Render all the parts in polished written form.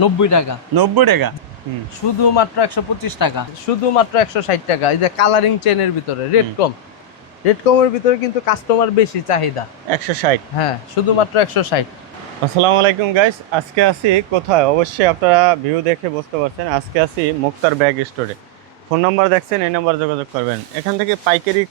90 টাকা। 90 টাকা। শুধুমাত্র 125 টাকা, শুধুমাত্র 160 টাকা। এই যে কালারিং চেনের ভিতরে রেড কমের ভিতরে কিন্তু কাস্টমার বেশি চাহিদা। 160। হ্যাঁ, শুধুমাত্র 160। আসসালামু আলাইকুম গাইস, আজকে আছি কোথায় অবশ্যই আপনারা ভিউ দেখে বুঝতে পারছেন। আজকে আছি মুক্তার ব্যাগ স্টোরে। ফোন নাম্বার দেখছেন, এই নাম্বার যোগাযোগ করবেন। এখান থেকে পাইকারি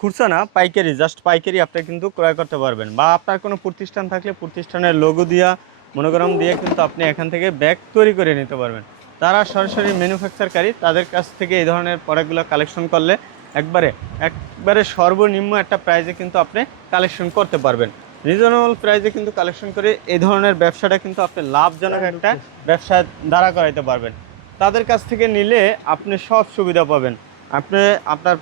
খুচরা না পাইকারি, জাস্ট পাইকারি আপনি কিন্তু ক্রয় করতে পারবেন। বা আপনার কোনো প্রতিষ্ঠান থাকলে প্রতিষ্ঠানের লোগো দিয়া মনোগ্রাম দিয়ে কিন্তু আপনি এখান থেকে ব্যাগ তৈরি করে নিতে পারবেন। তারা সরাসরি ম্যানুফ্যাকচারকারী, তাদের কাছ থেকে এই ধরনের প্রোডাক্টগুলো কালেকশন করলে একবারে সর্বনিম্ন একটা প্রাইজে কিন্তু আপনি কালেকশন করতে পারবেন। রিজনেবল প্রাইসে কিন্তু কালেকশন করে এই ধরনের ব্যবসাটা কিন্তু আপনি লাভজনক একটা ব্যবসা দাঁড়া করাইতে পারবেন। তাদের কাছ থেকে নিলে আপনি সব সুবিধা পাবেন। আপনি আপনার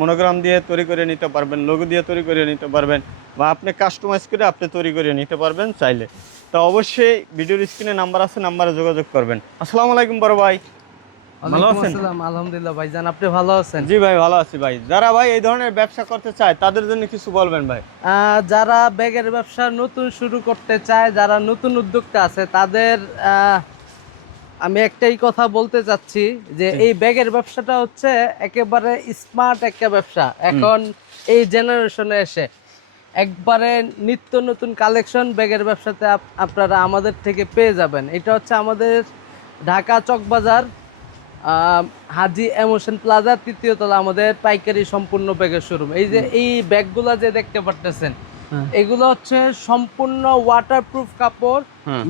মনোগ্রাম দিয়ে তৈরি করে নিতে পারবেন, লোগো দিয়ে তৈরি করে নিতে পারবেন, বা আপনি কাস্টমাইজ করে আপনি তৈরি করে নিতে পারবেন চাইলে। তো অবশ্যই ভিডিওর স্ক্রিনে নাম্বার আছে, নাম্বারে যোগাযোগ করবেন। আসসালামু আলাইকুম বড় ভাই, ভালো আছেন? আলহামদুলিল্লাহ ভাইজান, আপনি ভালো আছেন? জি ভাই, ভালো আছি ভাই। যারা ভাই এই ধরনের ব্যবসা করতে চায় তাদের জন্য কিছু বলবেন ভাই। যারা ব্যাগের ব্যবসা নতুন শুরু করতে চায়, যারা নতুন উদ্যোক্তা আছে, তাদের আমি একটাই কথা বলতে চাচ্ছি যে এই ব্যাগের ব্যবসাটা হচ্ছে একেবারে স্মার্ট একটা ব্যবসা। এখন এই জেনারেশনে এসে একবারে নিত্য নতুন কালেকশন ব্যাগের ব্যবসাতে আপনারা আমাদের থেকে পেয়ে যাবেন। এটা হচ্ছে আমাদের ঢাকা চকবাজার হাজি এমোশন প্লাজা, ৩য় তলা, আমাদের পাইকারি সম্পূর্ণ ব্যাগের শোরুম। এই যে এই ব্যাগগুলা যে দেখতে পারতেছেন, এগুলো হচ্ছে সম্পূর্ণ ওয়াটারপ্রুফ কাপড়,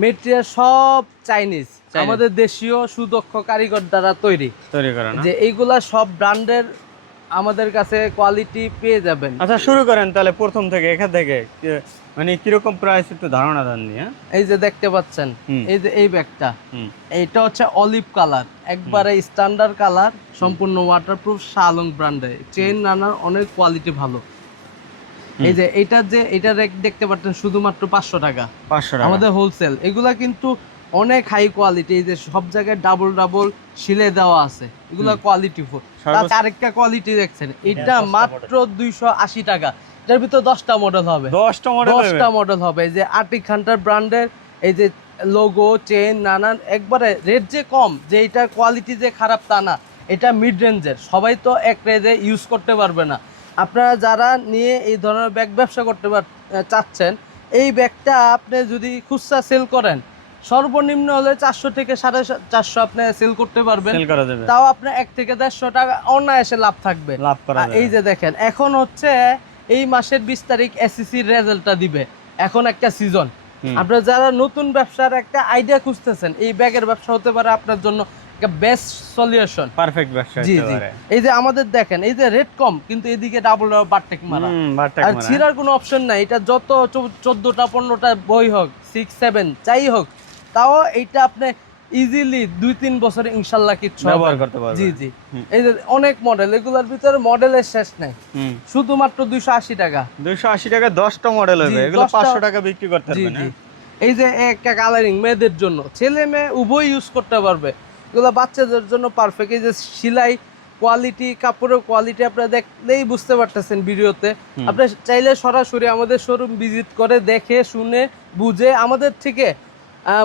মেটেরিয়াল সব চাইনিজ, আমাদের দেশীয় সুদক্ষ কারিগর দ্বারা তৈরি করা। যে এইগুলা সব ব্র্যান্ডের আমাদের কাছে কোয়ালিটি পেয়ে যাবেন। আচ্ছা, শুরু করেন তাহলে প্রথম থেকে, এখান থেকে মানে কিরকম প্রাইস একটু ধারণা দেন নি। এই যে দেখতে পাচ্ছেন, এই যে এই ব্যাগটা, এইটা হচ্ছে অলিভ কালার, একবারে স্ট্যান্ডার্ড কালার, সম্পূর্ণ ওয়াটারপ্রুফ, শালং ব্র্যান্ডে, চেইন রানার, অনেক কোয়ালিটি ভালো। এই যে এটা দেখতে পাচ্ছেন শুধুমাত্র 500 টাকা, আমাদের হোলসেল। এগুলা কিন্তু অনেক হাই কোয়ালিটি, এই যে সব জায়গায় ডাবল শিলে দেওয়া আছে, এগুলা কোয়ালিটি ফুল। আরেকটা কোয়ালিটি দেখছেন, এটা মাত্র 280 টাকা। এটার ভিতর 10টা মডেল হবে, 10টা মডেল হবে। এই যে আর্টিক হান্টার ব্র্যান্ডের, এই যে লোগো, চেইন, নানান, একবারে রেট যে কম, যে এটা কোয়ালিটি যে খারাপ তা না, এটা মিড রেঞ্জের। সবাই তো এক রেঞ্জে ইউজ করতে পারবে না। আপনারা যারা নিয়ে এই ধরনের ব্যাগ ব্যবসা করতে চাচ্ছেন, এই ব্যাগটা আপনি যদি খুচরা সেল করেন, সর্বনিম্ন হলে 400 থেকে 450 আপনি সেল করতে পারবেন। তাও আপনার 1 থেকে 150 টাকা অনায়াসে লাভ থাকবে। এই যে দেখেন, এখন হচ্ছে এই মাসের 20 তারিখ এসএসসি রেজাল্টটা দিবে। এখন একটা সিজন, আপনারা যারা নতুন ব্যবসার একটা আইডিয়া খুঁজতেছেন, এই ব্যাগের ব্যবসা হতে পারে আপনার জন্য বেস্ট সলিউশন, পারফেক্ট ব্যবসা। জি জি। এই যে আমাদের দেখেন, এই যে রেট কম কিন্তু এদিকে ডাবল বারটেক মারা, আর ছিঁড়ার কোনো অপশন নাই। এটা যত 14টা 15টা বই হোক, 6 7 যাই হোক, তাও এইটা আপনি ইজিলি 2-3 বছর ইনশাআল্লাহ কিচ্ছু ব্যবহার করতে পারবেন। জি জি। এই যে অনেক মডেল, এগুলোর ভিতরে মডেলের শেষ নাই। শুধুমাত্র 280 টাকা, 280 টাকা 10টা মডেল হবে। এগুলো 500 টাকা বিক্রি করতে পারবেন। এই যে একটা কালারিং, মেয়েদের জন্য, ছেলে মেয়ে উভয় ইউজ করতে পারবে। এগুলো বাচ্চাদের জন্য পারফেক্ট। এই যে সেলাই কোয়ালিটি, কাপড়ের কোয়ালিটি আপনারা দেখলেই বুঝতে পারতেছেন ভিডিওতে। আপনি চাইলে সরাসরি আমাদের শোরুম ভিজিট করে দেখে শুনে বুঝে আমাদের থেকে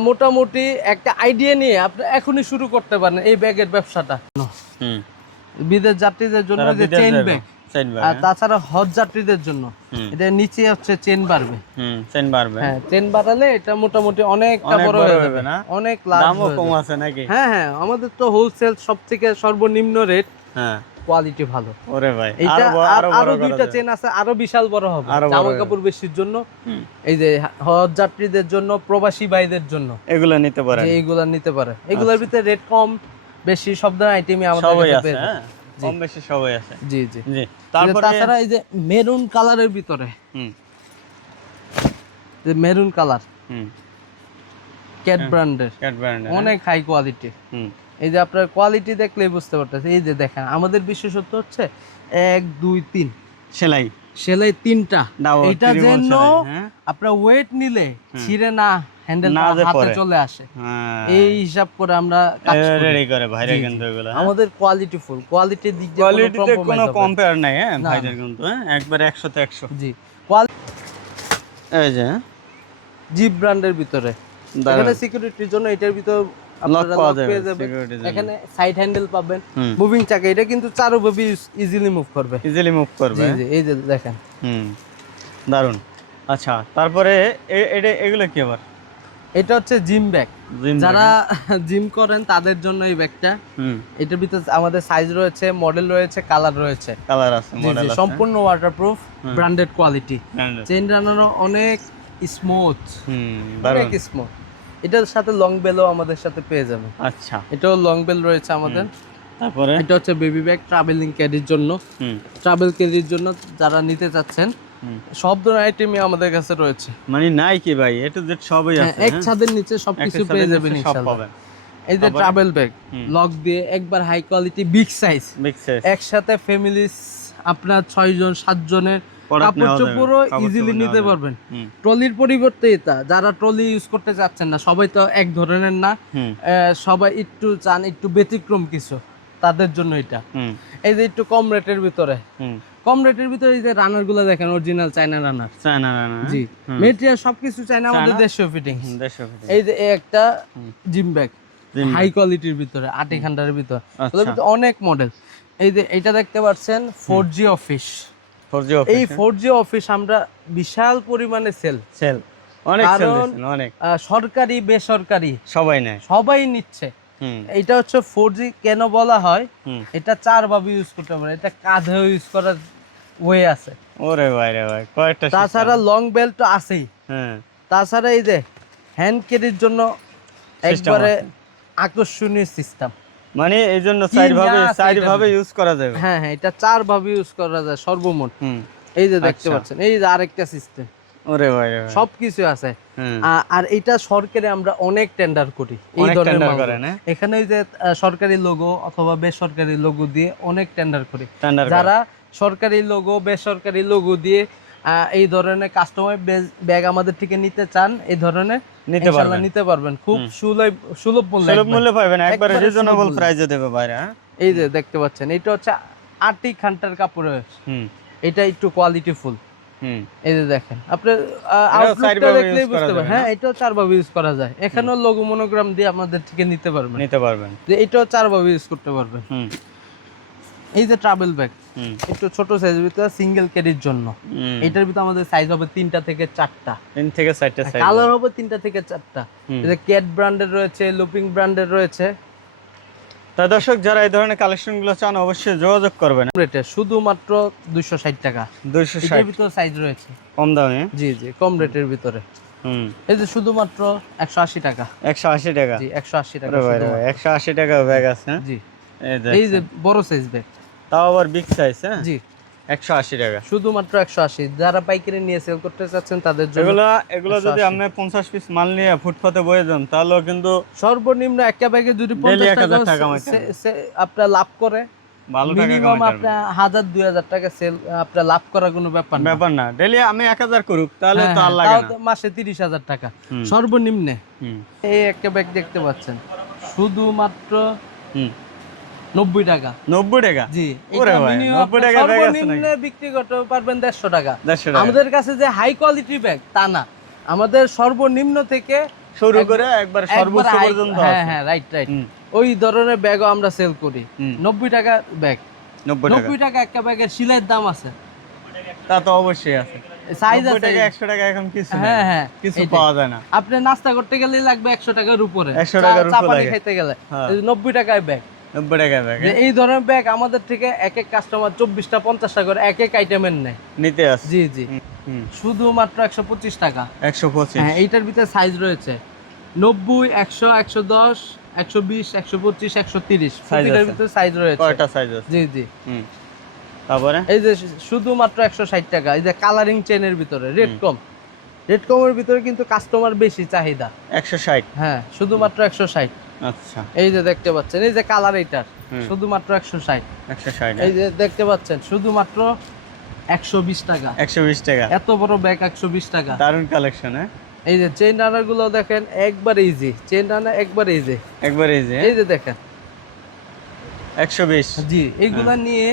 মোটামুটি একটা আইডিয়া নিয়ে আপনি এখনই শুরু করতে পারেন এই ব্যাগের ব্যবসাটা। বিদেশ যাত্রীদের জন্য যে চেইন ব্যাগ, আর তাছাড়া হজ যাত্রীদের জন্য এটা নিচে হচ্ছে চেইন বাড়বে। হ্যাঁ, চেইন বাড়ালে এটা মোটামুটি অনেকটা বড় হয়ে যাবে না, অনেক লাভ, দামও কম আছে নাকি? হ্যাঁ, আমাদের তো হোলসেল সবথেকে সর্বনিম্ন রেট, কোয়ালিটি ভালো। ওরে ভাই, এটা আরো 2টা চেইন আছে, আরো বিশাল বড় হবে, জামা কাপড় বেশির জন্য। এই যে হজ যাত্রীদের জন্য, প্রবাসী ভাইদের জন্য এগুলা নিতে পারে, এইগুলা নিতে পারে। এগুলোর ভিতরে রেট কম বেশি সব ধরনের আইটেমই আমাদের কাছে পেয়ে যাবেন, কম বেশি সবাই আছে। জি জি জি। তাছাড়া এই যে মেরুন কালারের ভিতরে, যে মেরুন কালার, ক্যাট ব্র্যান্ডের, অনেক হাই কোয়ালিটি। এই যে আপনার কোয়ালিটি দেখলেই বুঝতে পারতেছে। এই যে দেখেন, আমাদের বিশেষত্ব হচ্ছে 1 2 3 সেলাই 3টা। এটা যেন আপনার ওয়েট নিলে ছিঁড়ে না, হ্যান্ডেল হাতে চলে আসে, এই হিসাব করে আমরা কাজ রেডি করে ভাইরা। কিন্তু এগুলো আমাদের কোয়ালিটি ফুল, কোয়ালিটির দিক দিয়ে কোনো কম্পেয়ার নাই। হ্যাঁ ভাইদের কিন্তু একবার 100 তে 100। জি। এই যে জিপ ব্র্যান্ডের ভিতরে এখানে সিকিউরিটির জন্য এটার ভিতর আপনারা লক পেয়ে যাবেন। এখানে সাইড হ্যান্ডেল পাবেন, মুভিং চাকা, এটা কিন্তু চারুভাবে ইজিলি মুভ করবে। জি জি, এই যে দেখেন। দারুন। আচ্ছা, তারপরে এগুলো কি আবার? এটা হচ্ছে জিম ব্যাগ, যারা জিম করেন তাদের জন্য এই ব্যাগটা। এটার ভিতরে আমাদের সাইজ রয়েছে, মডেল রয়েছে, কালার রয়েছে, কালার আছে, মডেল আছে, সম্পূর্ণ ওয়াটারপ্রুফ, ব্র্যান্ডেড কোয়ালিটি। চেইন রানারও অনেক স্মুথ, অনেক স্মুথ। এটার সাথে লং বেলও আমাদের সাথে পেয়ে যাবে। আচ্ছা, এটাও লং বেল রয়েছে আমাদের। তারপরে এটা হচ্ছে বেবি ব্যাগ, ট্রাভেলিং ক্যারির জন্য, ট্রাভেল ক্যারির জন্য যারা নিতে চাচ্ছেন সব ধরনের আইটেমই আমাদের কাছে রয়েছে। মানে নাই কি ভাই, এ টু জেড সবই আছে, এক ছাদের নিচে সবকিছু পেয়ে যাবেন ইনশাআল্লাহ। এই যে ট্রাভেল ব্যাগ, লক দিয়ে একবার হাই কোয়ালিটি, বিগ সাইজ, একসাথে ফ্যামিলি আপনার 6 জন 7 জনের কাপড় চোপড়ও ইজিলি নিতে পারবেন। ট্রলির পরিবর্তে এটা, যারা ট্রলি ইউজ করতে চাচ্ছেন না, সবাই তো এক ধরনের না, সবাই একটু চান একটু ব্যতিক্রম কিছু, তাদের জন্য এটা। এই যে একটু কম রেটের ভিতরে, কম রেটের ভিতরে এই যে রানার গুলো দেখেন, অরিজিনাল চায়না রানার। জি, মেটেরিয়াল সবকিছু চায়না, আমাদের দেশীয় ফিটিং। এই যে একটা জিম ব্যাগ হাই কোয়ালিটির ভিতরে, 8 খান্ডারের ভিতরে, অনেক মডেল। এই যে এটা দেখতে পাচ্ছেন 4G অফিস। এই 4G অফিস আমরা বিশাল পরিমাণে সেল অনেক সরকারি বেসরকারি সবাই নিচ্ছে। এটা হচ্ছে 4G কেন বলা হয়, এটা 4 ভাবে ইউজ করতে পারে। এটা কাঁধেও ইউজ করার ওয়ে আছে, ওরে ভাই রে ভাই, কয়টা। তাছাড়া লং বেল্ট তো আছেই। তাছাড়া এই যে হ্যান্ড ক্যারির জন্য একবারে আকর্ষণীয় সিস্টেম, মানে এই জন্য 4 ভাবে ইউজ করা যাবে। হ্যাঁ, এটা 4 ভাবে ইউজ করা যায় সর্বমোট। এই যে দেখতে পাচ্ছেন, এই যে আরেকটা সিস্টেম, ওরে ভাই সবকিছু আছে। আর এটা সরকারি আমরা অনেক টেন্ডার করি এই ধরনের। এখানে ওই যে সরকারি লোগো অথবা বেসরকারি লোগো দিয়ে অনেক টেন্ডার করি। যারা সরকারি লোগো বেসরকারি লোগো দিয়ে এই ধরনের কাস্টমার ব্যাগ আমাদের থেকে নিতে চান, এই ধরনের নিতে পারবেন। খুব সুলভ মূল্যে পাবেন, একবারে রিজনেবল প্রাইসে দেবে বাইরে। এই যে দেখতে পাচ্ছেন, এটা হচ্ছে 8 খান্টার কাপড়ের, এটা একটু কোয়ালিটি ফুল। এই যে দেখেন, আপনি আউটলুকটা দেখলেই বুঝতে পারবেন। হ্যাঁ, এটাও 4 ভাবে ইউজ করা যায়। এখানেও লোগো মনোগ্রাম দিয়ে আমাদের থেকে নিতে পারবেন, যে এটাও 4 ভাবে ইউজ করতে পারবেন। এই যে ট্রাভেল ব্যাগ, একটু ছোট সাইজের ভিতরে, সিঙ্গেল ক্যারির জন্য। এটার ভিতরে আমাদের সাইজ হবে 3টা থেকে 4টা, কালার হবে 3টা থেকে 4টা। এই যে ক্যাট ব্র্যান্ডের রয়েছে, লুপিং ব্র্যান্ডের রয়েছে। তা দর্শক, যারা এই ধরনের কালেকশন গুলো চান অবশ্যই যোগাযোগ করবেন। রেটে শুধুমাত্র 260 টাকা, 260 এর ভিতরে সাইজ রয়েছে, কম দামে। জি, কম রেটের ভিতরে। এই যে শুধুমাত্র 180 টাকা, 180 টাকা, জি 180 টাকা, 180 টাকা ব্যাগ আছে। জি, এই যে বড় সাইজ ব্যাগ, তাও আবার বিগ সাইজ। হ্যাঁ, জি 180 টাকা, শুধুমাত্র 180। যারা পাইকারি নিয়ে সেল করতে চাচ্ছেন তাদের জন্য। এগুলো যদি আপনি 50 পিস মাল নিয়ে ফুটপাতে বয়ে যান, তাহলে কিন্তু সর্বনিম্ন একটা ব্যাগে যদি 50 টাকা আপনার লাভ করে, ভালো টাকা মিনিমাম আপনার 1000-2000 টাকা সেল আপনার লাভ করার কোনো ব্যাপার না। ডেইলি আমি 1000 করুক, তাহলে তো আর লাগে না, মাসে 30,000 টাকা সর্বনিম্ন। এই একটা ব্যাগ দেখতে পাচ্ছেন, শুধুমাত্র 90 টাকা। 90 টাকা, জি, ওরে ভাই 90 টাকা ব্যাগ আছে নাকি? সর্বনিম্ন বিক্রি করতে পারবেন 150 টাকা। আমাদের কাছে যে হাই কোয়ালিটি ব্যাগ তা না, আমাদের সর্বনিম্ন থেকে শুরু করে একবার সর্বোচ্চ পর্যন্ত আছে। হ্যাঁ, রাইট। ওই ধরনের ব্যাগও আমরা সেল করি। 90 টাকা ব্যাগ, 90 টাকা একটা ব্যাগের সেলাইয়ের দাম আছে। তা তো অবশ্যই আছে, সাইজ আছে। 100 টাকা এখন কিছু না, হ্যাঁ, কিছু পাওয়া যায় না। আপনি নাস্তা করতে গেলে লাগবে 100 টাকার উপরে, 100 টাকার উপরে পানি খেতে গেলে 90 টাকায় ব্যাগ। 90 টাকা ব্যাগ। এই ধরনের ব্যাগ আমাদের থেকে এক কাস্টমার 24টা 50টা করে এক আইটেমের নেয়, নিতে আসে। জি, শুধুমাত্র 125 টাকা, 125। হ্যাঁ, এইটার ভিতরে সাইজ রয়েছে 90, 100, 110, 120, 125, 130, প্রতিটার ভিতরে সাইজ রয়েছে। কয়টা সাইজ আছে? জি। তারপরে এই যে শুধুমাত্র 160 টাকা। এই যে কালারিং চেনের ভিতরে রেড কমের ভিতরে কিন্তু কাস্টমার বেশি চাহিদা, 160। হ্যাঁ, শুধুমাত্র 160। আচ্ছা, এই যে দেখতে পাচ্ছেন, এই যে কালার, এইটার শুধুমাত্র 160। এই যে দেখতে পাচ্ছেন, শুধুমাত্র 120 টাকা, 120 টাকা। এত বড় ব্যাগ 120 টাকা। দারুণ কালেকশন। হ্যাঁ, এই যে চেইন রানার গুলো দেখেন, একবার ইজি চেইন রানার, একবার ইজি। এই যে দেখেন 120। জি, এইগুলা নিয়ে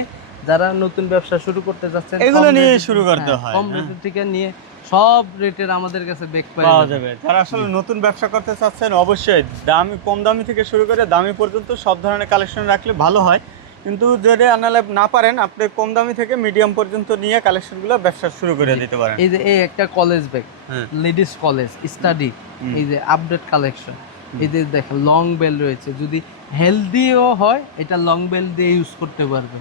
যারা নতুন ব্যবসা শুরু করতে যাচ্ছেন, এগুলো নিয়ে শুরু করতে হয়, কম রেট থেকে নিয়ে সব রেটের আমাদের কাছে ব্যাগ পাওয়া যাবে। যারা আসলে নতুন ব্যবসা করতে চাচ্ছেন অবশ্যই দামি, কম দামি থেকে শুরু করে দামি পর্যন্ত সব ধরনের কালেকশন রাখলে ভালো হয়। কিন্তু যদি আনালে না পারেন, আপনি কম দামি থেকে মিডিয়াম পর্যন্ত নিয়ে কালেকশনগুলো ব্যবসা শুরু করে দিতে পারেন। এই যে এই একটা কলেজ ব্যাগ, হ্যাঁ। লেডিস কলেজ স্টাডি, এই যে আপডেট কালেকশন, এই যে দেখেন লং বেল রয়েছে, যদি হেলদিও হয় এটা লং বেল দিয়ে ইউজ করতে পারবে।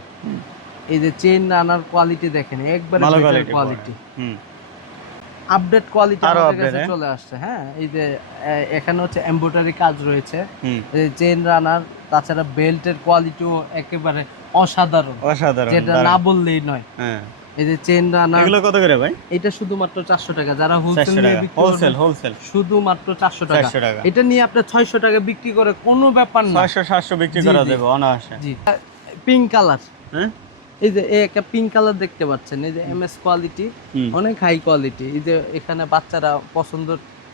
এই যে চেইন আনার কোয়ালিটি দেখেন, একবারে ভালো বেটার কোয়ালিটি। কোয়ালিটি, হুম। আপডেট কোয়ালিটি আরো আমাদের কাছে update, চলে আসছে। হ্যাঁ, এই যে এখানে হচ্ছে এমব্রয়ডারি কাজ রয়েছে, হুম। এই যে চেইন রানার, তাছাড়া বেল্টের কোয়ালিটিও একেবারে অসাধারণ, অসাধারণ, যেটা না বললেই নয়। হ্যাঁ। এই যে চেইন রানার, এগুলো কত করে ভাই? এটা শুধুমাত্র 400 টাকা। যারা 400 হোলসেল নিয়ে টাকা, বিক্রি করবেন, হোলসেল শুধুমাত্র 400 টাকা। 400 টাকা। এটা নিয়ে আপনি 600 টাকা বিক্রি করে কোনো ব্যাপার না। 600-700 বিক্রি জি, করা জি। যাবে অনায়াসে। জি, পিঙ্ক কালার, হ্যাঁ। এই যে এই একটা পিঙ্ক কালার দেখতে পাচ্ছেন, এই যে এমএস কোয়ালিটি, হুম। অনেক হাই কোয়ালিটি। এই যে এখানে বাচ্চারা পছন্দ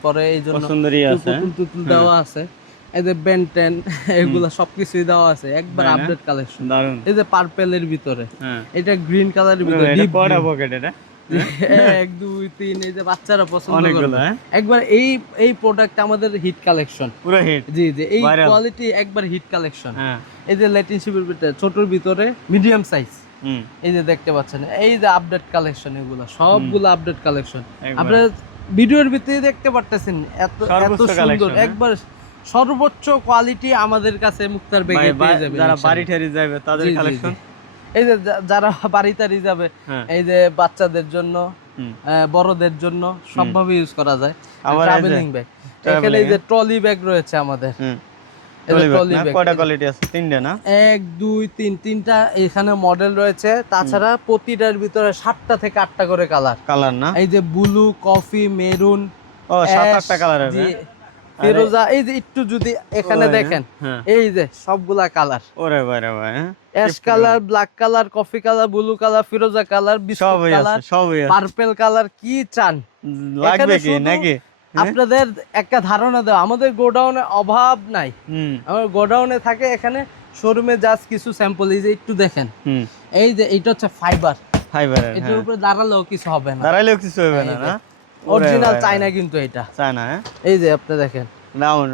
করে, এই জন্য পছন্দেরই আছে। তুতুল দেওয়া আছে, এই যে বেন্টেন এগুলা সবকিছুই দেওয়া আছে, একবার তাই না? Update collection. দারুণ। এই যে পার্পেলের ভিতরে, হ্যাঁ। এটা গ্রিন কালারের ভিতরে, এটা ডিপ কয়টা পকেট এটা? 1 2 3, এই যে বাচ্চারা পছন্দ অনেকগুলো, করে হ্যাঁ? একবার এই প্রোডাক্ট আমাদের হিট কালেকশন। পুরো হিট। জি জি, এই Viral। কোয়ালিটি একবার হিট কালেকশন। হ্যাঁ। এই যে ল্যাটিন শিপের ভিতরে, ছোটর ভিতরে মিডিয়াম সাইজ, হুম। এই যে দেখতে পাচ্ছেন, এই যে আপডেট কালেকশন, এগুলো সবগুলো আপডেট কালেকশন। একবার। আপনারা ভিডিওর ভিতরে দেখতে পারতেছেন, এত সর্বোচ্চ সুন্দর, collection, হ্যাঁ? একবার সর্বোচ্চ কোয়ালিটি আমাদের কাছে মুক্তার বেগে পেয়ে যাবেন। যারা ইনশাআল্লাহ। বাড়ি ঠারি যাবে তাদের জি, জি, জি। কালেকশন। এই যে যারা বাড়ি টাড়ি যাবে, হ্যাঁ। এই যে বাচ্চাদের জন্য, হুম। বড়দের জন্য সবভাবে ইউজ করা যায়। আবার এই যে ট্রাভেলিং ব্যাগ, এখানে এই যে ট্রলি ব্যাগ রয়েছে আমাদের। হুম। এই যে ট্রলি ব্যাগ, কয়টা কোয়ালিটি আছে? 3টা না? 1 2 3, 3টা এখানে মডেল রয়েছে। তাছাড়া প্রতিটার ভিতরে 7টা থেকে 8টা করে কালার। কালার না? এই যে ব্লু, কফি, মেরুন, ও 7-8টা কালার হবে। ফিরোজা, এই যে একটু যদি এখানে ওরে, দেখেন, হ্যাঁ। এই যে সবগুলা কালার, ওরে ভাই রে ভাই, হ্যাঁ। Ash colour, black colour, coffee colour, blue colour, ফিরোজা কালার, বিস্কুট সবই কালার, আছে, সবই আছে। পার্পল কালার, কি চান লাগবে এখানে কি শুধু নাকি? আপনাদের একটা ধারণা দেওয়া, আমাদের গোডাউনে অভাব নাই। হুম। আমার গোডাউনে থাকে, এখানে শোরুমে জাস্ট কিছু স্যাম্পল, এই যে একটু দেখেন, হুম। এই যে এটা হচ্ছে ফাইবার, ফাইবারের, এটার হ্যাঁ। উপরে দাঁড়ালেও কিছু হবে না, দাঁড়াইলেও কিছু হবে না, এই যে, না? অরিজিনাল চায়না কিন্তু এটা, চায় না, হ্যাঁ? এই যে আপনি দেখেন,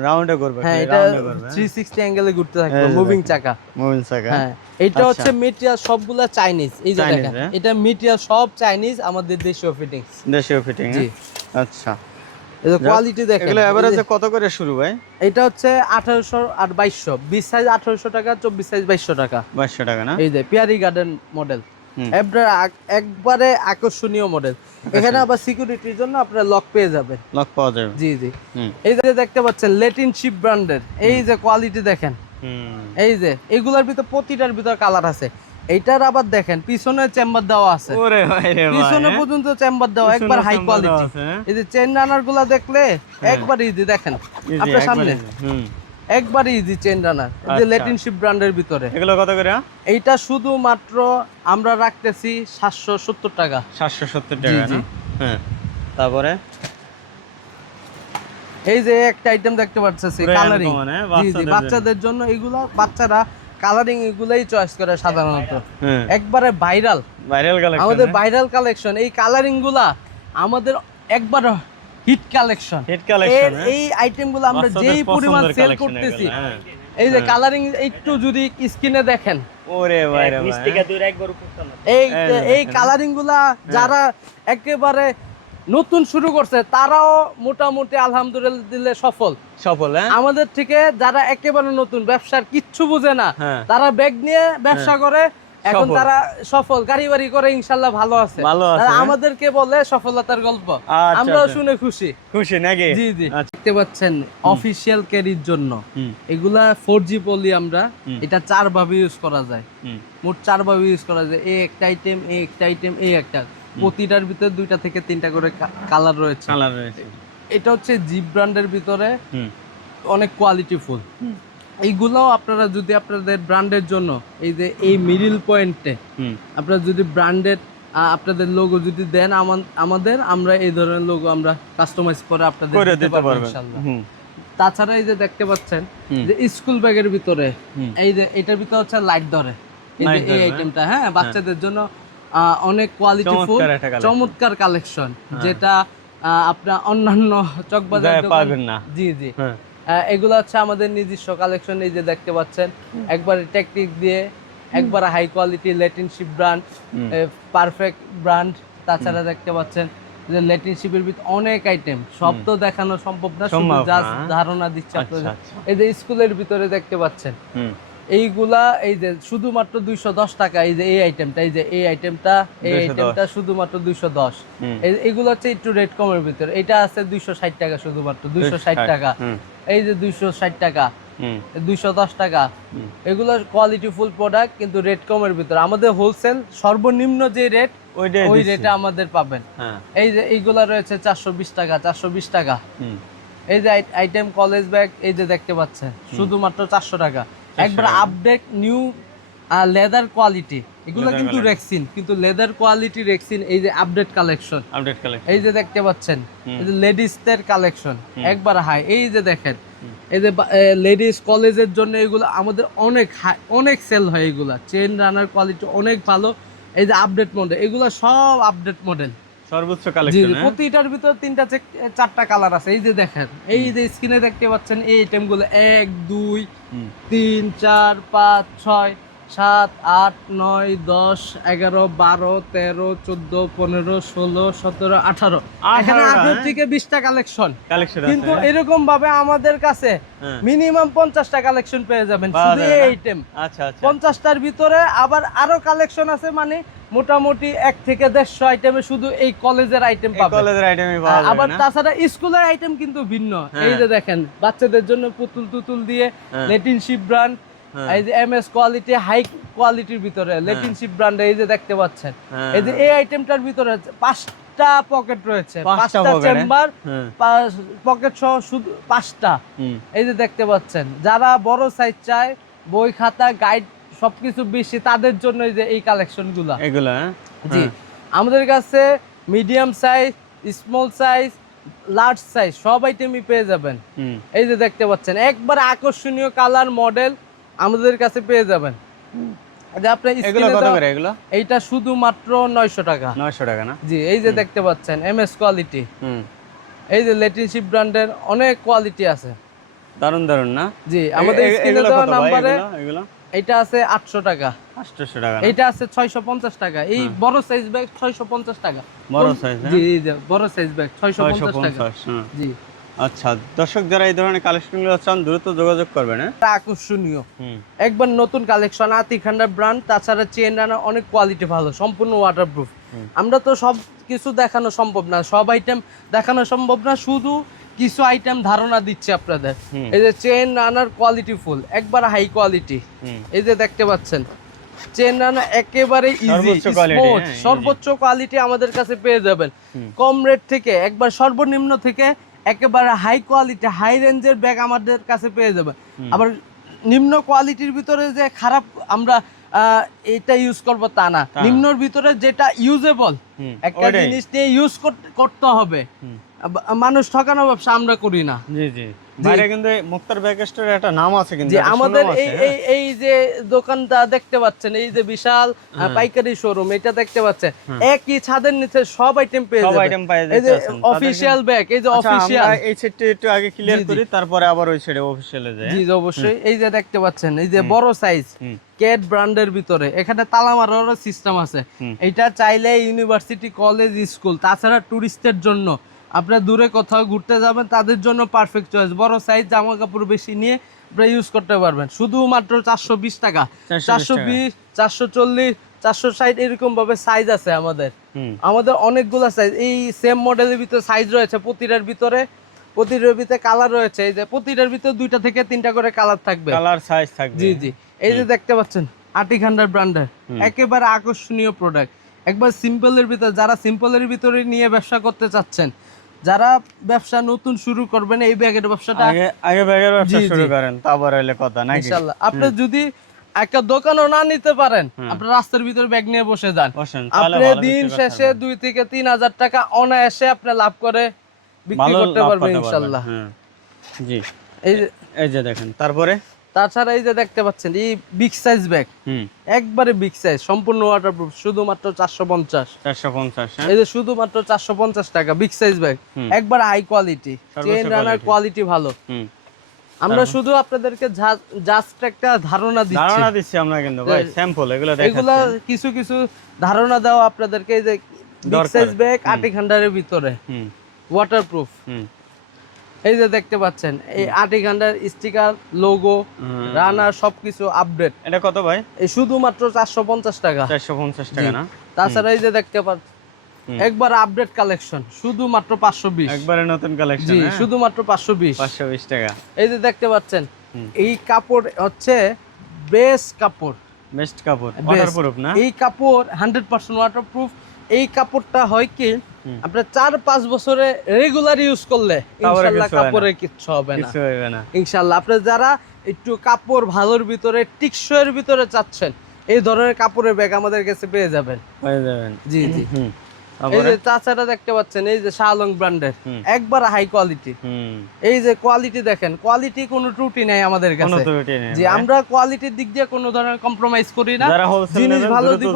রাউন্ডে করবে, হ্যাঁ, এটা 360 অ্যাঙ্গেলে ঘুরতে থাকবে, এই যে মুভিং দেখেন। চাকা। মোবাইল চাকা। হ্যাঁ, এটা আচ্ছা। হচ্ছে মেটেরিয়াল সবগুলা চাইনিজ, এই যে Chinese, দেখেন, হ্যাঁ? এটা মেটেরিয়াল সব চাইনিজ, আমাদের দেশীয় ফিটিংস। দেশীয় ফিটিং। জি, আচ্ছা। এই যে কোয়ালিটি দেখেন, এগুলো এই যে- এভারেজে কত করে শুরু ভাই? এটা হচ্ছে 1800 আর 2200, 20 সাইজ 1800 টাকা, 24 সাইজ 2200 টাকা। 2200 টাকা না? এই যে পিয়ারি গার্ডেন মডেল, হুম। একবারে আকর্ষণীয় মডেল। এখানে আবার সিকিউরিটির জন্য আপনারা লক পেয়ে যাবেন। লক পাওয়া যাবে। জি জি, হুম। এই যে দেখতে পাচ্ছেন লেটিন শিপ ব্র্যান্ডের, এই যে কোয়ালিটি দেখেন, হুম। এই যে এগুলার ভিতর প্রতিটার ভিতর কালার আছে। এইটার আবার দেখেন পিছনে চেম্বার দেওয়া আছে, ওরে ভাই রে ভাই, পিছনে হ্যাঁ? পর্যন্ত চেম্বার দেওয়া, পিছনে একবার হাই chamber কোয়ালিটি। দেওয়া আছে, হ্যাঁ? এই যে চেন রানার গুলা দেখলে একবার ইজি, দেখেন এই যে আপনার সামনে, একবারে, হুম। একবার ইজি চেন রানার, এই যে আচ্ছা। লেটিন শিপ ব্র্যান্ডের ভিতরে। এগুলো কত করে? এইটা শুধুমাত্র আমরা রাখতেছি 770 টাকা। 770 জি, টাকা জি। না? হ্যাঁ। তারপরে এই যে একটা আইটেম দেখতে পাচ্ছেন, পুরো কালারিং, uncommon, হ্যাঁ? জি জি, বাচ্চাদের জন্য এগুলা, বাচ্চারা কালারিং এগুলাই চয়েস করে সাধারণত, হ্যাঁ। একবারে ভাইরাল, ভাইরাল কালেকশন। আমাদের ভাইরাল কালেকশন। এই কালারিং গুলা আমাদের একবার হিট কালেকশন। Hit collection. এই আইটেম গুলো আমরা যেই পরিমাণ সেল করতেছি, এই যে কালারিং একটু যদি স্ক্রিনে দেখেন, ওরে ভাই রে ভাই, এই এই এই কালারিং গুলা যারা একেবারে নতুন শুরু করছে তারাও মোটামুটি আলহামদুলিল্লাহ সফল। সফল, হ্যাঁ? আমাদের থেকে যারা একেবারে নতুন, ব্যবসার কিচ্ছু বুঝে না, হ্যাঁ। তারা ব্যাগ নিয়ে ব্যবসা করে, এখন সফল। তারা সফল, গাড়ি বাড়ি করে ইনশাল্লাহ ভালো আছে। ভালো আছে, তারা হ্যাঁ? আমাদেরকে বলে সফলতার গল্প, আচ্ছা, আমরাও আচ্ছা। শুনে খুশি। খুশি নাকি? জি জি, আচ্ছা। দেখতে পাচ্ছেন অফিসিয়াল ক্যারির জন্য হুম। এগুলা 4G পলি, আমরা হুম। এটা 4 ভাবে ইউজ করা যায়, হুম। মোট 4 ভাবে ইউজ করা যায়। এই একটা আইটেম, এই একটা আইটেম, এই একটা, প্রতিটার ভিতরে 2টা থেকে 3টা করে কালার রয়েছে। কালার রয়েছে। এটা হচ্ছে জিপ ব্র্যান্ডের ভিতরে হুম। অনেক কোয়ালিটিফুল। এইগুলোও আপনারা যদি আপনাদের ব্র্যান্ডের জন্য, এই যে এই মিডল পয়েন্টে হুম। আপনারা যদি ব্র্যান্ডেড আপনাদের লোগো যদি দেন আমাদের, আমরা এই ধরনের লোগো আমরা কাস্টমাইজ করে আপনাদের করে দিতে দিতে পারবো পারবেন। ইনশাআল্লাহ। হুম। তাছাড়া এই যে দেখতে পাচ্ছেন হুম। যে স্কুল ব্যাগের ভিতরে, হুম। এই যে এটার ভিতরে হচ্ছে লাইট ধরে, এই যে Light এই ধরে, আইটেমটা, হ্যাঁ, বাচ্চাদের জন্য অনেক কোয়ালিটিফুল চমৎকার একটা collection। চমৎকার কালেকশন, যেটা আপনার অন্যান্য চকবাজার জায়গায় পাবেন না। জি জি। হ্যাঁ এগুলো হচ্ছে আমাদের নিজস্ব কালেকশন। এই যে দেখতে পাচ্ছেন একবারে টেকনিক দিয়ে, একবারে হাই কোয়ালিটি লেটিনশিপ ব্র্যান্ড, পারফেক্ট ব্র্যান্ড। তাছাড়া দেখতে পাচ্ছেন যে লেটিনশিপের ভিতরে অনেক আইটেম, সব তো দেখানো সম্ভব না, শুধু সম্ভব জাস্ট না। ধারণা দিচ্ছি আচ্ছা, আপনাদের। আচ্ছা। এই যে স্কুলের ভিতরে দেখতে পাচ্ছেন এইগুলা, এই যে শুধুমাত্র 210 টাকা। এই যে এই আইটেমটা, এই যে এই আইটেমটা, এই 210 আইটেমটা শুধুমাত্র 210। এইগুলো হচ্ছে একটু রেট কমের ভিতরে। এটা আছে 260 টাকা, শুধুমাত্র 260 টাকা। এই যে 260 টাকা, 210 টাকা। এগুলো কোয়ালিটি ফুল প্রোডাক্ট, কিন্তু রেট কমের ভিতরে। আমাদের হোলসেল সর্বনিম্ন যে রেট, ওই রেটে আমাদের পাবেন। এই যে এইগুলা রয়েছে 420 টাকা, 420 টাকা। এই যে আইটেম কলেজ ব্যাগ, এই যে দেখতে পাচ্ছেন শুধুমাত্র 400 টাকা। একবার আপডেট নিউ লেদার কোয়ালিটি। এগুলো কিন্তু রেক্সিন, কিন্তু লেদার কোয়ালিটি রেক্সিন। এই যে আপডেট কালেকশন, এই যে দেখতে পাচ্ছেন, এই যে লেডিসদের কালেকশন একবার হাই। এই যে দেখেন, এই যে লেডিস কলেজের জন্য এগুলো আমাদের অনেক হাই, অনেক সেল হয়। এগুলা চেন রানার কোয়ালিটি অনেক ভালো। এই যে আপডেট মডেল, এগুলো সব আপডেট মডেল, সর্বোচ্চ কালেকশন। প্রতিটার ভিতর 3টা 4টা কালার আছে। এই যে দেখেন, এই যে স্ক্রিনে দেখতে পাচ্ছেন এই আইটেমগুলো 1 2 3 4 5 6 7 8 9 10 11 12 13 14 15 16 17 18। এখানে 18 থেকে 20টা কালেকশন, কিন্তু এরকম ভাবে আমাদের কাছে মিনিমাম 50টা কালেকশন পেয়ে যাবেন শুধু এই আইটেম। আচ্ছা আচ্ছা। 50টার ভিতরে আবার আরো কালেকশন আছে, মানে মোটামুটি 1 থেকে 150 আইটেমে শুধু এই কলেজের আইটেম পাবেন। কলেজের আইটেমই পাওয়া যাবে। আবার তাছাড়া স্কুলের আইটেম কিন্তু ভিন্ন। এই যে দেখেন, বাচ্চাদের জন্য পুতুল টুতুল দিয়ে লেটিনশিপ ব্র্যান্ড, এই যে এমএস কোয়ালিটি, হাই কোয়ালিটির ভিতরে লেটিনশিপ ব্র্যান্ড। এই যে দেখতে পাচ্ছেন, এই যে এই আইটেমটার ভিতরে 5টা পকেট রয়েছে, 5টা চেম্বার, পকেট সহ শুধু 5টা। এই যে দেখতে পাচ্ছেন, যারা বড় সাইজ চায়, বই খাতা গাইড সবকিছু বেশি, তাদের জন্য এই যে এই কালেকশন গুলা। এগুলা জি, আমাদের কাছে medium size, small size, large size সব আইটেমই পেয়ে যাবেন। এই যে দেখতে পাচ্ছেন, একবার আকর্ষণীয় কালার মডেল আমাদের কাছে পেয়ে যাবেন। এইটা শুধুমাত্র 900 টাকা। 900 টাকা না? জি, এই যে দেখতে পাচ্ছেন এমএস কোয়ালিটি। এই যে লেটিনশিপ ব্র্যান্ডের অনেক কোয়ালিটি আছে, দারুন দারুন না? জি, আমাদের স্ক্রিনে দেওয়া নম্বরে এটা আছে 800 টাকা, 800 টাকা। এটা আছে 650 টাকা। এই বড় সাইজ ব্যাগ 650 টাকা। বড় সাইজ? জি জি, বড় সাইজ ব্যাগ 650 টাকা। জি। আচ্ছা, দর্শক যারা এই ধরনের কালেকশনগুলো চান দ্রুত যোগাযোগ করবেন। আকর্ষণীয় একবার নতুন কালেকশন, আতিখান্ডা ব্র্যান্ড। তাছাড়া চেন রানা অনেক কোয়ালিটি ভালো, সম্পূর্ণ ওয়াটারপ্রুফ। আমরা তো সব কিছু দেখানো সম্ভব না, সব আইটেম দেখানো সম্ভব না, শুধু কিছু আইটেম ধারণা দিচ্ছে আপনাদের। এই যে চেন রানার কোয়ালিটি ফুল, একবার হাই কোয়ালিটি। এই যে দেখতে পাচ্ছেন চেন রানা একেবারে ইজি, স্মুথ, সর্বোচ্চ কোয়ালিটি আমাদের কাছে পেয়ে যাবেন। কম রেট থেকে একবার সর্বনিম্ন থেকে একেবারে হাই কোয়ালিটি, হাই রেঞ্জের ব্যাগ আমাদের কাছে পেয়ে যাবেন। আবার নিম্ন কোয়ালিটির ভিতরে যে খারাপ আমরা এটা ইউজ করব তা না, নিম্নর ভিতরে যেটা ইউজেবল একটা জিনিস নিয়ে ইউজ করতে হবে। মানুষ ঠকানো ব্যবসা আমরা করি না। জি জি, বাইরে কিন্তু মুক্তার ব্যাগ স্টোরের একটা নাম আছে কিন্তু। আমাদের এই যে দোকানটা দেখতে পাচ্ছেন, এই যে বিশাল পাইকারি শোরুম, এটা দেখতে পাচ্ছেন একই ছাদের নিচে সব আইটেম পেয়ে যাবেন। এই যে অফিশিয়াল ব্যাগ, এই যে অফিশিয়াল, এই সেটটা একটু আগে ক্লিয়ার করি, তারপরে আবার ওই সাইডে অফিশিয়ালে যাই। জি অবশ্যই। এই যে দেখতে পাচ্ছেন, এই যে বড় সাইজ কেট ব্র্যান্ডের ভিতরে, এখানে তালা মারারও সিস্টেম আছে। এটা চাইলে ইউনিভার্সিটি, কলেজ, স্কুল, তাছাড়া টুরিস্টের জন্য, আপনারা দূরে কোথাও ঘুরতে যাবেন তাদের জন্য পারফেক্ট চয়েস। বড় সাইজ জামা কাপড় বেশি নিয়ে আপনারা ইউজ করতে পারবেন। শুধুমাত্র 420 টাকা, 420, 440, 460 এরকম ভাবে সাইজ আছে আমাদের। আমাদের অনেকগুলো সাইজ, এই সেম মডেলের ভিতরে সাইজ রয়েছে। প্রতিটার ভিতরে কালার রয়েছে। এই যে প্রতিটার ভিতরে 2টা থেকে 3টা করে কালার থাকবে, কালার সাইজ থাকবে। জি জি, এই যে দেখতে পাচ্ছেন আটিখান্ডার ব্র্যান্ডের একেবারে আকর্ষণীয় প্রোডাক্ট। একবার সিম্পলের ভিতরে, যারা সিম্পলের ভিতরে নিয়ে ব্যবসা করতে চাচ্ছেন, যারা ব্যবসা নতুন শুরু করবেন, এই ব্যাগের ব্যবসাটা আগে ব্যাগের ব্যবসা শুরু করেন, তারপর হইলে কথা নাকি? ইনশাআল্লাহ। আপনি যদি একটা দোকানও না নিতে পারেন, আপনি রাস্তার ভিতরে ব্যাগ নিয়ে বসে যান, আপনি দিন শেষে 2 থেকে 3 হাজার টাকা অনায়াসে আপনি লাভ করে বিক্রি করতে পারবেন ইনশাআল্লাহ। জি, এই যে দেখেন। তাছাড়া এই যে দেখতে পাচ্ছেন এই বিগ সাইজ ব্যাগ, হুম একবারে বিগ সাইজ, সম্পূর্ণ ওয়াটারপ্রুফ, শুধুমাত্র 450। 450 হ্যাঁ এই যে শুধুমাত্র 450 টাকা বিগ সাইজ ব্যাগ, একবার হাই কোয়ালিটি, চেইন রানার কোয়ালিটি ভালো। হুম আমরা শুধু আপনাদেরকে জাস্ট একটা ধারণা দিচ্ছি আমরা, কিন্তু ভাই স্যাম্পল এগুলো দেখাচ্ছি, এগুলা কিছু কিছু ধারণা দেওয়া আপনাদেরকে। এই যে বিগ সাইজ ব্যাগ আটি খান্ডারের ভিতরে হুম ওয়াটারপ্রুফ, হুম এই যে দেখতে পাচ্ছেন এই আটি খান্ডার স্টিকার, লোগো, রানার সবকিছু আপডেট। এটা কত ভাই? এই শুধুমাত্র 450 টাকা। 450 টাকা না? তাছাড়া এই যে দেখতে পাচ্ছেন একবার আপডেট কালেকশন, শুধুমাত্র 520, একবারে নতুন কালেকশন। জি শুধুমাত্র 520 টাকা। এই যে দেখতে পাচ্ছেন এই কাপড় হচ্ছে বেস্ট কাপড়, বেস্ট কাপড়, ওয়াটারপ্রুফ না? এই কাপড় 100% ওয়াটারপ্রুফ। এই কাপড়টা হয় কি আপনার 4-5 বছরে রেগুলার ইউজ করলে ইনশাআল্লাহ কাপড়ের কিছু হবে না, ইনশাআল্লাহ। আপনি যারা একটু কাপড় ভালোর ভিতরে টিকসইয়ের ভিতরে চাচ্ছেন, এই ধরনের কাপড়ের ব্যাগ আমাদের কাছে পেয়ে যাবেন। জি জি। এই যে তাছাড়া দেখতে পাচ্ছেন এই যে শালং ব্র্যান্ডের একবার হাই কোয়ালিটি, এই যে কোয়ালিটি দেখেন, কোয়ালিটি কোনো ত্রুটি নাই আমাদের কাছে। জি আমরা কোয়ালিটির দিক দিয়ে কোনো ধরনের কম্প্রোমাইজ করি না, জিনিস ভালো দিব।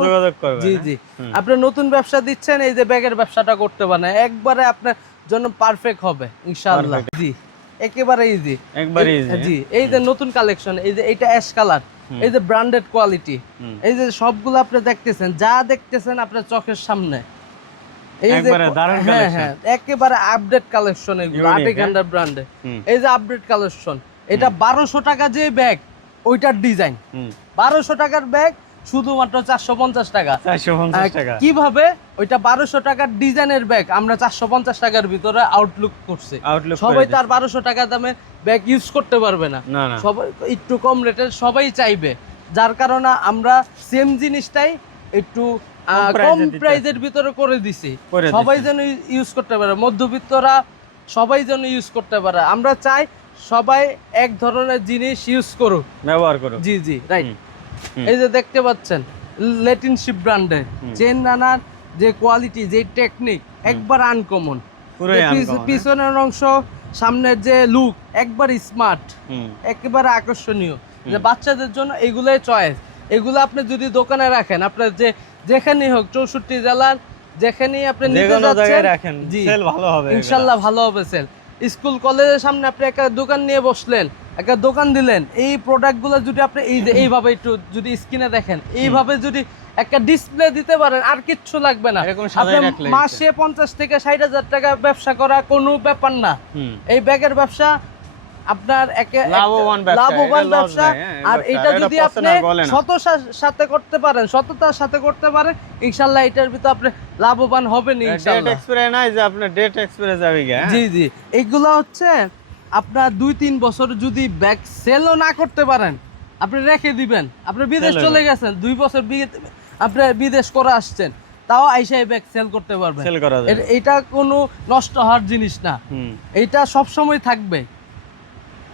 জি জি। আপনি নতুন ব্যবসা দিচ্ছেন, এই যে ব্যাগের ব্যবসাটা করতে পারেন, একবারে আপনার জন্য পারফেক্ট হবে ইনশাআল্লাহ। জি একেবারে ইজি, একবারে ইজি। জি এই যে নতুন কালেকশন, এই যে এটা অ্যাশ কালার, এই যে ব্র্যান্ডেড কোয়ালিটি, এই যে সবগুলো আপনি দেখতেছেন, যা দেখতেছেন আপনার চোখের সামনে, এই যে হ্যাঁ হ্যাঁ একেবারে আপডেট কালেকশন, এগুলো আটি খান্ডার ব্র্যান্ডে। এই যে আপডেট কালেকশন, এটা 1200 টাকা যে ব্যাগ, ওইটার ডিজাইন 1200 টাকার ব্যাগ শুধুমাত্র 450 টাকা। কিভাবে ওইটা 1200 টাকার ডিজাইনের ব্যাগ আমরা 450 টাকার ভিতরে আউটলুক করছে। সবাই তার 1200 টাকা দামে ব্যাগ ইউজ করতে পারবে না, সবাই একটু কম রেটের সবাই চাইবে, যার কারণে আমরা সেম জিনিসটাই একটু কম প্রাইজের ভিতরে করে দিছি, সবাই যেন ইউজ করতে পারে, মধ্যবিত্তরা সবাই যেন ইউজ করতে পারে। আমরা চাই সবাই এক ধরনের জিনিস ইউজ করুক, ব্যবহার করুক। জি জি রাইট। এই যে দেখতে পাচ্ছেন লেটিনশিপ ব্র্যান্ডের চেন রানার যে কোয়ালিটি, যে টেকনিক একবার আনকমন, পিছনের অংশ, সামনের যে লুক একবার স্মার্ট, একেবারে আকর্ষণীয়। যে বাচ্চাদের জন্য এগুলোই চয়েস। এগুলো আপনি যদি দোকানে রাখেন, আপনার যে যেখানেই হোক 64 জেলার যেখানেই আপনি নিতে যাচ্ছেন, জি ভালো হবে ইনশাআল্লাহ, ভালো হবে সেল। স্কুল কলেজের সামনে আপনি একটা দোকান নিয়ে বসলেন, একটা দোকান দিলেন, এই প্রোডাক্টগুলো যদি আপনি এই যে এইভাবে একটু যদি স্ক্রিনে দেখেন, এইভাবে যদি একটা ডিসপ্লে দিতে পারেন, আর কিচ্ছু লাগবে না। মাসে 50 থেকে 60,000 টাকা ব্যবসা করা কোনো ব্যাপার না। এই ব্যাগের ব্যবসা আপনার লাভবান ব্যবসা। আর এটা যদি আপনি সততার সাথে করতে পারেন, ইনশাআল্লাহ এটার ভিতর আপনি লাভবান হবেন ইনশাআল্লাহ। জি জি। এগুলো হচ্ছে আপনার 2-3 বছর যদি ব্যাগ সেলও না করতে পারেন, আপনি রেখে দিবেন। আপনি বিদেশ চলে গেছেন, 2 বছর আপনি বিদেশ করে আসছেন, তাও আইসা এই ব্যাগ সেল করতে পারবেন। এটা কোনো নষ্ট হওয়ার জিনিস না, এটা সব সময় থাকবে।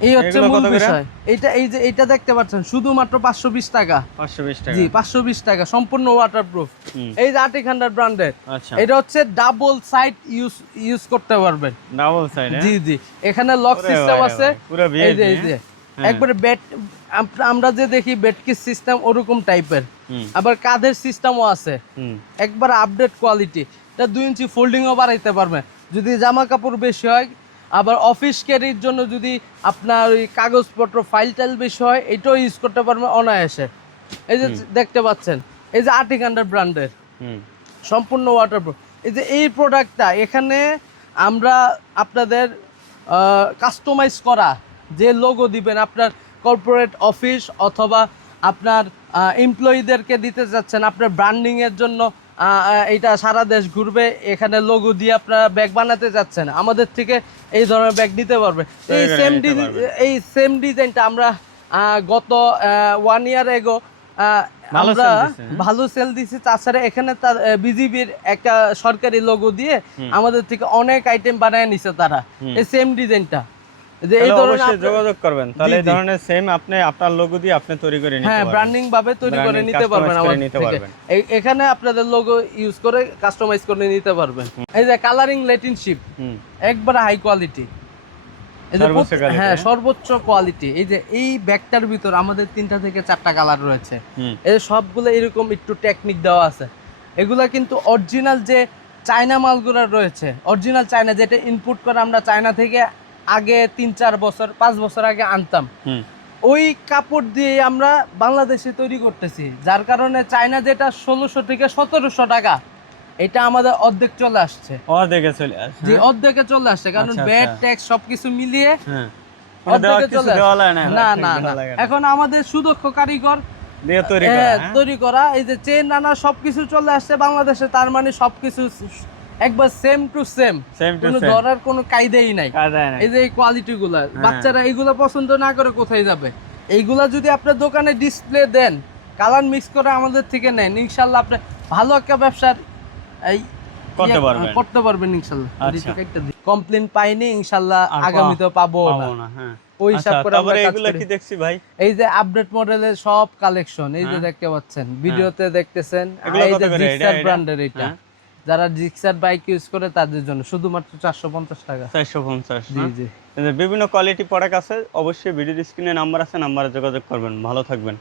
এই হচ্ছে মূল বিষয়। এটা এই যে এটা দেখতে পাচ্ছেন শুধুমাত্র 520 টাকা। 520 টাকা, জি 520 টাকা, সম্পূর্ণ ওয়াটারপ্রুফ। এই যে আটি খান্ডার ব্র্যান্ডের, এটা হচ্ছে ডাবল সাইড ইউজ করতে পারবেন। ডাবল সাইড, জি জি। এখানে লক সিস্টেম আছে, এই যে একবারে বেড, আমরা যে দেখি বেডকি সিস্টেম ওরকম টাইপের, আবার কাঁধের সিস্টেমও আছে, একবার আপডেট কোয়ালিটি। এটা 2 ইঞ্চি ফোল্ডিংও বাড়াইতে পারবেন যদি জামা কাপড় বেশি হয়। আবার অফিস ক্যারির জন্য যদি আপনার ওই কাগজপত্র ফাইল টাইল বেশি হয়, এটাও ইউজ করতে পারবেন অনায়াসে। এই যে দেখতে পাচ্ছেন, এই যে আটি খান্ডার ব্র্যান্ডের সম্পূর্ণ ওয়াটারপ্রুফ। এই যে এই প্রোডাক্টটা এখানে আমরা আপনাদের কাস্টমাইজ করা যে লোগো দিবেন, আপনার কর্পোরেট অফিস অথবা আপনার এমপ্লয়ীদেরকে দিতে যাচ্ছেন, আপনার ব্র্যান্ডিংয়ের জন্য এটা সারা দেশ ঘুরবে, এখানে লোগো দিয়ে আপনারা ব্যাগ বানাতে যাচ্ছেন, আমাদের থেকে এই ধরনের ব্যাগ নিতে পারবে। এই সেম ডিজাইনটা আমরা গত 1 ইয়ার এগো আমরা ভালো সেল দিছি। তাছাড়া এখানে তার বিজিবির একটা সরকারি লোগো দিয়ে আমাদের থেকে অনেক আইটেম বানায় নিছে তারা, এই সেম ডিজাইনটা। যে এই ধরনের যোগাযোগ করবেন, তাহলে এই ধরনের সেম আপনি আপনার লোগো দিয়ে আপনি তৈরি করে নিতে পারবেন, হ্যাঁ ব্র্যান্ডিং ভাবে তৈরি করে নিতে পারবেন আমাদের থেকে। এখানে আপনাদের লোগো ইউজ করে কাস্টমাইজ করে নিতে পারবেন। এই যে কালারিং লেটিনশিপ একবার হাই কোয়ালিটি, এই যে সর্বোচ্চ quality, হ্যাঁ সর্বোচ্চ কোয়ালিটি। এই যে এই ব্যাগটার ভিতর আমাদের 3টা থেকে 4টা কালার রয়েছে। এই সবগুলো এরকম একটু টেকনিক দেওয়া আছে। এগুলা কিন্তু অরিজিনাল যে চায়না মালগুলো রয়েছে, অরিজিনাল চায়না যেটা ইনপুট করে আমরা চায়না থেকে আগে 3-4 বছর 5 বছর আগে আনতাম, ওই কাপড় দিয়ে আমরা বাংলাদেশে তৈরি করতেছি, যার কারণে চায়না যেটা 1600 থেকে 1700 টাকা, এটা আমাদের অর্ধেক চলে আসছে। অর্ধেকে চলে আসে, যে অর্ধেকে চলে আসছে, কারণ আচ্ছা, ব্যাট আচ্ছা। ট্যাক্স সবকিছু মিলিয়ে হ্যাঁ অর্ধেকে কিছু চলে দেওয়া আসছে। লাগে না, না ঠিক না দেওয়া না, লাগে না। এখন আমাদের সুদক্ষ কারিগর দিয়ে তৈরি করা, হ্যাঁ? তৈরি করা, এই যে চেন রানা সবকিছু চলে আসছে বাংলাদেশে, তার মানে সবকিছু একবার সেম টু সেম, কোনো ধরার কোনো কায়দাই নাই। এই যে এই কোয়ালিটি গুলা বাচ্চারা এইগুলা পছন্দ না করে কোথায় যাবে? এইগুলা যদি আপনার দোকানে ডিসপ্লে দেন, কালার মিক্স করে আমাদের থেকে নেন, ইনশাল্লাহ আপনি ভালো একটা ব্যবসার এই করতে পারবেন ইনশাল্লাহ। আচ্ছা। কমপ্লেন পাইনি ইনশাল্লাহ, আগামীতে পাবো না। হ্যাঁ ওই হিসাব করে আমরা কাজ এগুলা করি। কি দেখছি ভাই? এই যে আপডেট মডেলের সব কালেকশন, এই যে দেখতে পাচ্ছেন, ভিডিওতে দেখতেছেন, এগুলো এই কত যে করে? জিক্সার এটা? ব্র্যান্ডের এটা, হ্যাঁ। যারা জিক্সার বাইক ইউজ করে তাদের জন্য শুধুমাত্র 450 টাকা। 450। জি জি। বিভিন্ন কোয়ালিটি প্রোডাক্ট আছে, অবশ্যই ভিডিও স্ক্রিনে নাম্বার আছে, নাম্বারে যোগাযোগ করবেন। ভালো থাকবেন।